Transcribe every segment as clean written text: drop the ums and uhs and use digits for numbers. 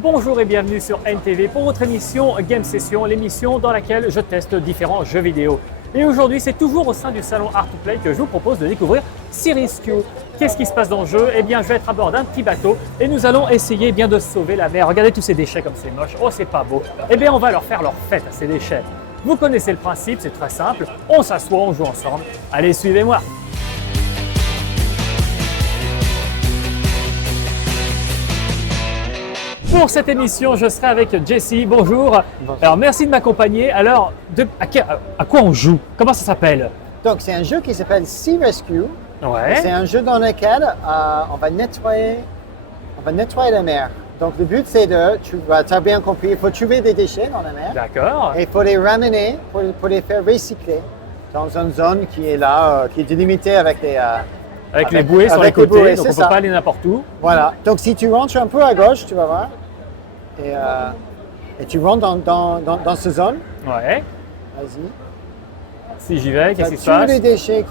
Bonjour et bienvenue sur NTV pour votre émission Game Session, l'émission dans laquelle je teste différents jeux vidéo. Et aujourd'hui, c'est toujours au sein du salon Art to Play que je vous propose de découvrir Series Q. Qu'est-ce qui se passe dans le jeu? Eh bien, je vais être à bord d'un petit bateau et nous allons essayer bien de sauver la mer. Regardez tous ces déchets comme c'est moche. Oh, c'est pas beau. Eh bien, on va leur faire leur fête à ces déchets. Vous connaissez le principe, c'est très simple. On s'assoit, on joue ensemble. Allez, suivez-moi. Pour cette émission, je serai avec Jessie. Bonjour. Bonjour. Alors, merci de m'accompagner. Alors, à quoi on joue? Comment ça s'appelle? Donc, c'est un jeu qui s'appelle Sea Rescue. C'est Ouais. un jeu dans lequel on va nettoyer la mer. Donc, le but, c'est tu as bien compris, il faut trouver des déchets dans la mer D'accord. et il faut les ramener pour les faire recycler dans une zone qui est là, qui est délimitée avec des... Avec les bouées sur les avec les côtés, bouées, donc on ne c'est peut ça. pas aller n'importe où. Voilà. Donc, si tu rentres un peu à gauche, tu vas voir, et tu rentres dans cette zone, Ouais. vas-y. Si j'y vais, Tu qu'est-ce qui se tous passe? les déchets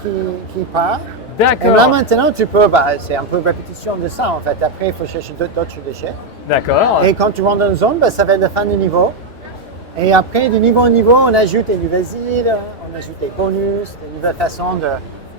qui partent. Et là D'accord. maintenant, tu peux, c'est un peu répétition de ça en fait. Après, il faut chercher d'autres déchets. D'accord. Et quand tu rentres dans une zone, ça va être la fin du niveau. Et après, de niveau en niveau, on ajoute des nouvelles îles, on ajoute des bonus, des nouvelles façons de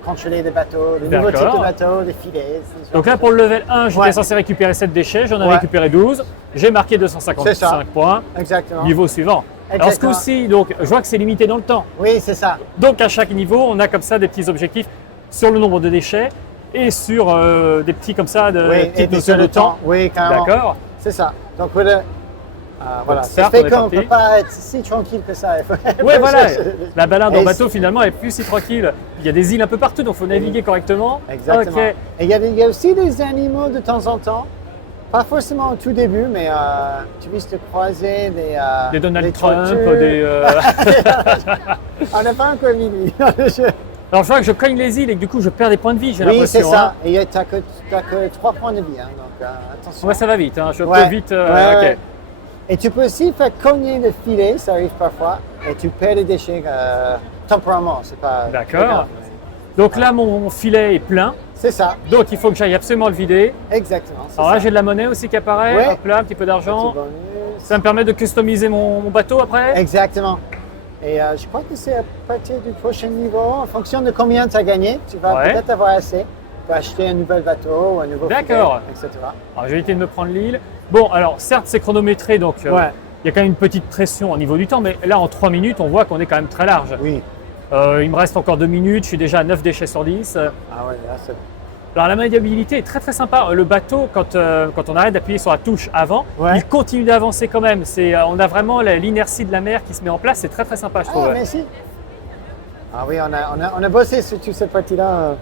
contrôler les bateaux, des nouveaux types D'accord. de bateaux, des filets. Donc là, pour le level 1, j'étais Ouais. censé récupérer 7 déchets, j'en ai Ouais. récupéré 12. J'ai marqué C'est ça. 255 points. Exactement. Niveau suivant. Alors ce Exactement. coup-ci, donc, je vois que c'est limité dans le temps. Oui, c'est ça. Donc à chaque niveau, on a comme ça des petits objectifs sur le nombre de déchets et sur des petits comme ça, de Oui, petites et notions de temps. Oui, carrément. D'accord. C'est ça. Donc voilà. Voilà. Ça certes, fait on est qu'on ne parti. peut pas être si tranquille que ça. Oui, voilà. La balade en Et bateau, finalement, est plus si tranquille. Il y a des îles un peu partout, donc il faut naviguer correctement. Exactement. Ok. Et il y a aussi des animaux de temps en temps, pas forcément au tout début, mais tu risques de croiser Des Donald des Trump, tortues. des. On n'a pas encore mis lui dans le jeu. Alors je vois que je cogne les îles et que du coup je perds des points de vie, j'ai Oui, l'impression. c'est ça. Hein. Et tu n'as que 3 points de vie, hein, donc attention. Ouais, ça va vite, hein. Je Ouais. peux vite. Ouais, Ok. ouais. Et tu peux aussi faire cogner le filet, ça arrive parfois, et tu perds les déchets temporairement. C'est pas. D'accord. pas grave. Donc là, mon filet est plein. C'est ça, Donc il faut que j'aille absolument le vider. exactement. c'est Alors là, ça. j'ai de la monnaie aussi qui apparaît. Ouais. Hop là, un petit peu d'argent. Petit bonus. Ça me permet de customiser mon bateau après. Exactement. Et je crois que c'est à partir du prochain niveau, en fonction de combien tu as gagné, tu vas Ouais. peut-être avoir assez pour acheter un nouvel bateau ou un nouveau filet, D'accord. etc. Alors je vais éviter de me prendre l'île. Bon, alors certes, c'est chronométré, donc Ouais. il y a quand même une petite pression au niveau du temps. Mais là, en 3 minutes, on voit qu'on est quand même très large. Oui. Il me reste encore 2 minutes. Je suis déjà à 9 déchets sur 10. Ah ouais, là, c'est... Alors la maniabilité est très très sympa. Le bateau, quand on arrête d'appuyer sur la touche avant, Ouais. il continue d'avancer quand même. On a vraiment l'inertie de la mer qui se met en place. C'est très très sympa, je trouve. Ah, merci. Ah oui, on a bossé sur toute cette partie-là.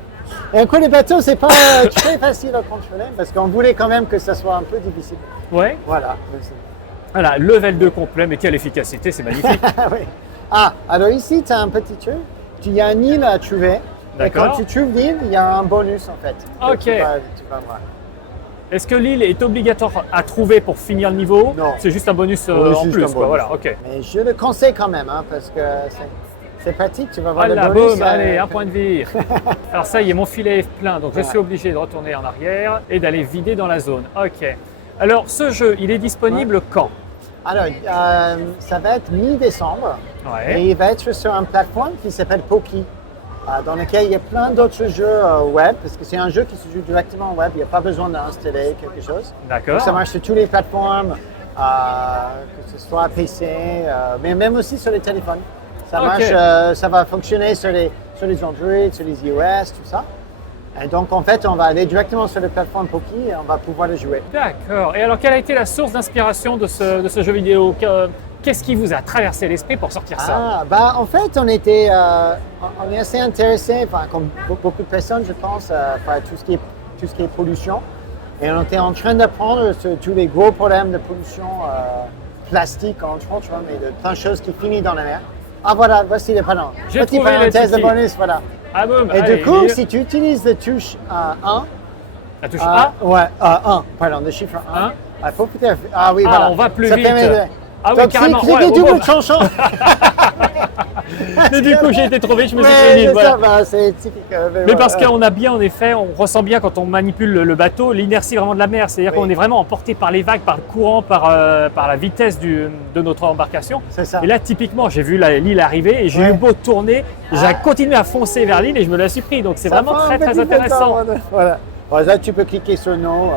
Et encore les bateaux, c'est pas très facile à contrôler parce qu'on voulait quand même que ça soit un peu difficile. Ouais. Voilà. Voilà, level 2 complet, mais quelle efficacité, c'est magnifique. Ah oui. Ah, alors ici, tu as un petit truc. Il y a une île à trouver. Et quand D'accord. tu trouves l'île, il y a un bonus en fait. que Ok. Tu vas voir. Est-ce que l'île est obligatoire à trouver pour finir le niveau? Non. C'est juste un bonus Oui, en juste plus, un quoi. bonus. Voilà, ok. Mais je le conseille quand même, hein, parce que c'est pratique, tu vas voir Voilà, le bonus. boum, allez, un point de vie. Alors ça y est, mon filet est plein, donc je Voilà. suis obligé de retourner en arrière et d'aller vider dans la zone. Ok. Alors ce jeu, il est disponible quand? Alors, ça va être mi-décembre et Ouais. il va être sur une plateforme qui s'appelle Poki, dans laquelle il y a plein d'autres jeux web, parce que c'est un jeu qui se joue directement web, il n'y a pas besoin d'installer quelque chose. D'accord. Donc, ça marche sur toutes les plateformes, que ce soit PC, mais même aussi sur les téléphones. Ça Ok. marche, ça va fonctionner sur les Android, sur les iOS, tout ça. Et donc en fait, on va aller directement sur les plateformes Poki et on va pouvoir le jouer. D'accord. Et alors, quelle a été la source d'inspiration de ce jeu vidéo? Qu'est-ce qui vous a traversé l'esprit pour sortir ça? En fait, on est assez intéressé, comme beaucoup de personnes, je pense, par tout ce qui est pollution. Et on était en train d'apprendre sur tous les gros problèmes de pollution plastique, entre autres, mais de plein de choses qui finissent dans la mer. Ah voilà, voici les panneaux. J'ai Petite trouvé le parenthèse de titi. bonus, voilà. Ah boum, Et allez, du coup, lire. si tu utilises la touche 1, La touche A. ouais, 1, pardon, le chiffre 1. Un. Il faut peut-être. Ah oui, Ah, voilà. on va plus Ça vite. permet de... Ah oui, Donc, carrément. cliquez Ouais, double boum. chanson. Mais du coup, j'ai été trop vite, je me suis Mais fait vite. c'est Voilà. ça, bah, c'est typique. Mais parce voilà. qu'on a bien, en effet, on ressent bien quand on manipule le bateau, l'inertie vraiment de la mer. C'est-à-dire Oui. qu'on est vraiment emporté par les vagues, par le courant, par la vitesse de notre embarcation. C'est ça. Et là, typiquement, j'ai vu l'île arriver et j'ai Ouais. eu beau tourner, j'ai continué à foncer vers l'île et je me la suis pris. Donc c'est Ça vraiment prend un très très petit peu de intéressant. temps, voilà. Bon, là, tu peux cliquer sur non.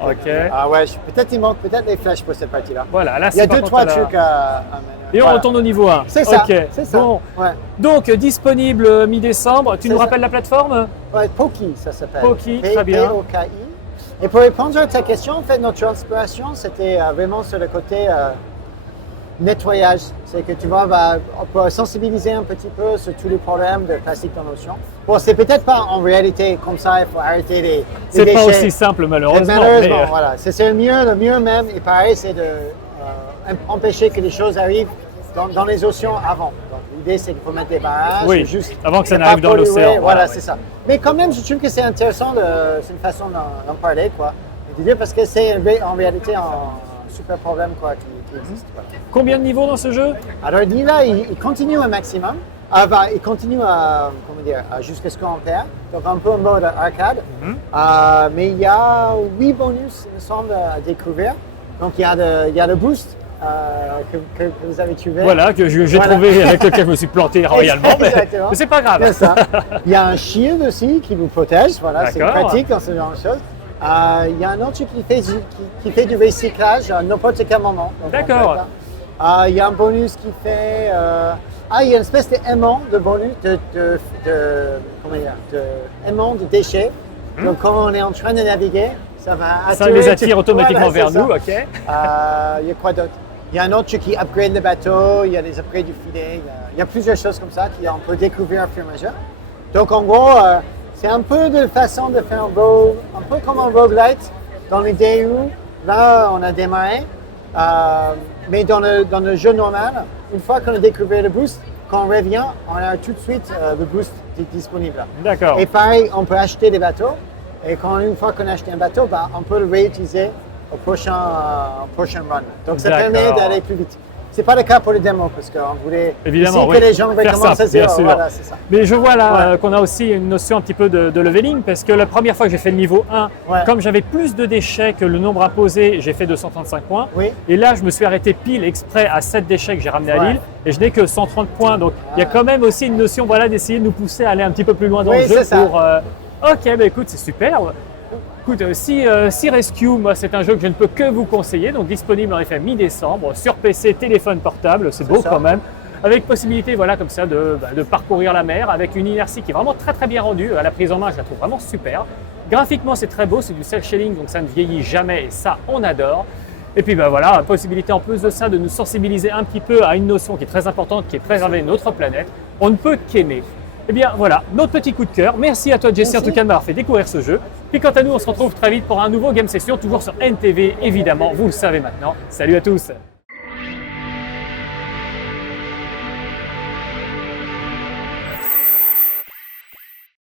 Ok. Ah ouais, peut-être il manque peut-être des flashs pour cette partie-là. Voilà, là Il y a c'est par deux, contre trois là. trucs à Et on voilà. retourne au niveau 1. C'est ça. Ok. C'est ça. Bon. Ouais. Donc disponible mi-décembre. Tu C'est nous ça. rappelles la plateforme? Ouais, Poki, ça s'appelle. Poki, très bien. P-O-K-I. Et pour répondre à ta question, en fait, notre inspiration, c'était vraiment sur le côté nettoyage. C'est que tu vois, on peut sensibiliser un petit peu sur tous les problèmes de plastique dans l'océan. Bon, c'est peut-être pas en réalité comme ça, il faut arrêter les C'est déchets. pas aussi simple malheureusement. Malheureusement, mais, voilà. C'est le mieux même. Et pareil, c'est de empêcher que les choses arrivent dans les océans avant. Donc l'idée, c'est qu'il faut mettre des barrages. Oui, juste avant que ça ne n'arrive pas dans polluer. l'océan. Voilà, oui. c'est ça. Mais quand même, je trouve que c'est intéressant, c'est une façon d'en parler, quoi. Et de dire parce que c'est en réalité un super problème, quoi, qui existe. Voilà. Combien de niveaux dans ce jeu? Alors là, il continue un maximum. Il continue jusqu'à ce qu'on perd. Donc un peu en mode arcade. Mais il y a 8 bonus, il me semble, à découvrir. Donc il y a le boost que vous avez trouvé. Voilà, que j'ai Voilà. trouvé, avec lequel je me suis planté royalement, mais Exactement. c'est pas grave. C'est ça. Il y a un shield aussi qui vous protège. Voilà, c'est D'accord. pratique dans ce genre de choses. Il y a un autre qui fait du recyclage à n'importe quel moment. Donc, D'accord. en fait, il y a un bonus qui fait. Il y a une espèce d'aimant de bonus, aimant de déchets. Donc, quand on est en train de naviguer, ça va attirer. Ça les attire automatiquement Voilà, vers c'est nous, ça. ok. Il y a quoi d'autre? Il y a un autre qui upgrade le bateau, il y a des upgrades du filet, il y a plusieurs choses comme ça qu'on peut découvrir au fur et à mesure. Donc en gros, c'est un peu de façon de faire un peu comme un roguelite dans l'idée où là on a démarré, mais dans le jeu normal, une fois qu'on a découvert le boost, quand on revient, on a tout de suite le boost disponible. D'accord. Et pareil, on peut acheter des bateaux. Et une fois qu'on a acheté un bateau, on peut le réutiliser au prochain run. Donc ça permet D'accord. d'aller plus vite. C'est pas le cas pour les démos parce qu'on voulait Évidemment, ici oui. que les gens Faire recommencent simple, à zéro. bien sûr. Voilà, c'est ça. Mais je vois là Ouais. qu'on a aussi une notion un petit peu de leveling, parce que la première fois que j'ai fait le niveau 1, Ouais. comme j'avais plus de déchets que le nombre imposé, j'ai fait 235 points. Oui. Et là, je me suis arrêté pile exprès à 7 déchets que j'ai ramenés à Ouais. l'île, et je n'ai que 130 points. Donc il y a quand même aussi une notion d'essayer de nous pousser à aller un petit peu plus loin dans Oui, le jeu c'est ça. pour. Ok, bah écoute, c'est super. Écoute, Sea Rescue, moi, c'est un jeu que je ne peux que vous conseiller, donc disponible en effet mi-décembre sur PC, téléphone portable, c'est beau ça. quand même, avec possibilité, voilà, comme ça, de parcourir la mer, avec une inertie qui est vraiment très très bien rendue. À la prise en main, je la trouve vraiment super. Graphiquement, c'est très beau, c'est du cel shading, donc ça ne vieillit jamais, et ça, on adore. Et puis voilà, possibilité en plus de ça de nous sensibiliser un petit peu à une notion qui est très importante, qui est préserver notre planète. On ne peut qu'aimer. Eh bien voilà, notre petit coup de cœur. Merci à toi Jesse en Merci. tout cas de m'avoir fait découvrir ce jeu. Puis quant à nous, on se retrouve très vite pour un nouveau Game Session, toujours sur NTV évidemment, vous le savez maintenant. Salut à tous.